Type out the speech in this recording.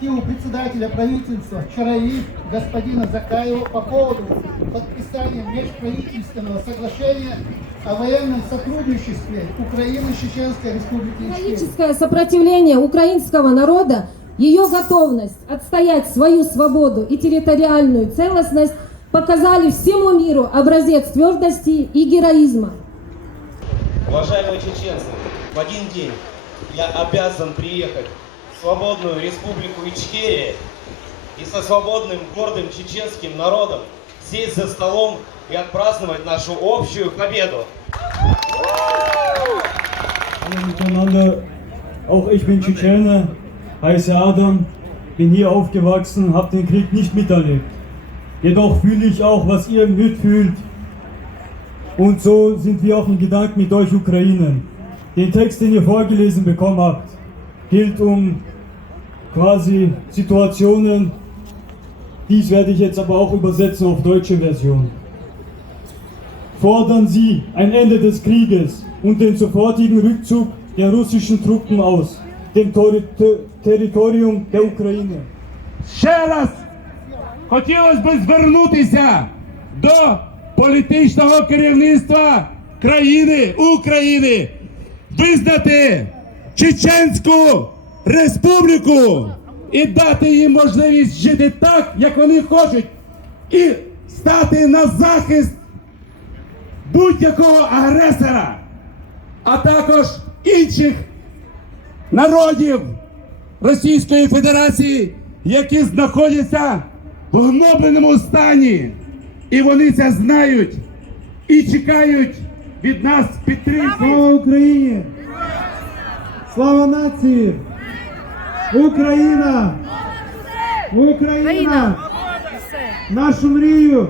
инициативу председателя правительства Чараи господина Закаева по поводу подписания межправительственного соглашения о военном сотрудничестве Украины с Чеченской Республикой Ичкерия. Героическое сопротивление украинского народа, ее готовность отстоять свою свободу и территориальную целостность показали всему миру образец твердости и героизма. Уважаемые чеченцы, в один день я обязан приехать в свободную республику Ичкерия и со свободным, гордым чеченским народом сесть за столом и отпраздновать нашу общую победу. Hallo miteinander, auch ich bin Tschetschene, heiße Adam, bin hier aufgewachsen, habe den Krieg nicht miterlebt. Jedoch fühle ich auch, was ihr mitfühlt. Und so sind wir auch in Gedanken mit euch Ukrainern. Den Text, den ihr vorgelesen bekommen habt, gilt um quasi Situationen. Dies werde ich jetzt aber auch übersetzen auf deutsche Version. Fordern Sie ein Ende des Krieges und den sofortigen Rückzug der russischen Truppen aus dem Territorium der України. Ще раз хотілося б звернутися до політичного керівництва країни України, визнати Чеченську Республіку і дати їм можливість жити так, як вони хочуть, і стати на захист будь-якого агресора, а також інших народів Російської Федерації, які знаходяться в гнобленому стані. І вони це знають і чекають від нас підтримки. Слава Україні! Слава нації! Україна! Україна! Нашу мрію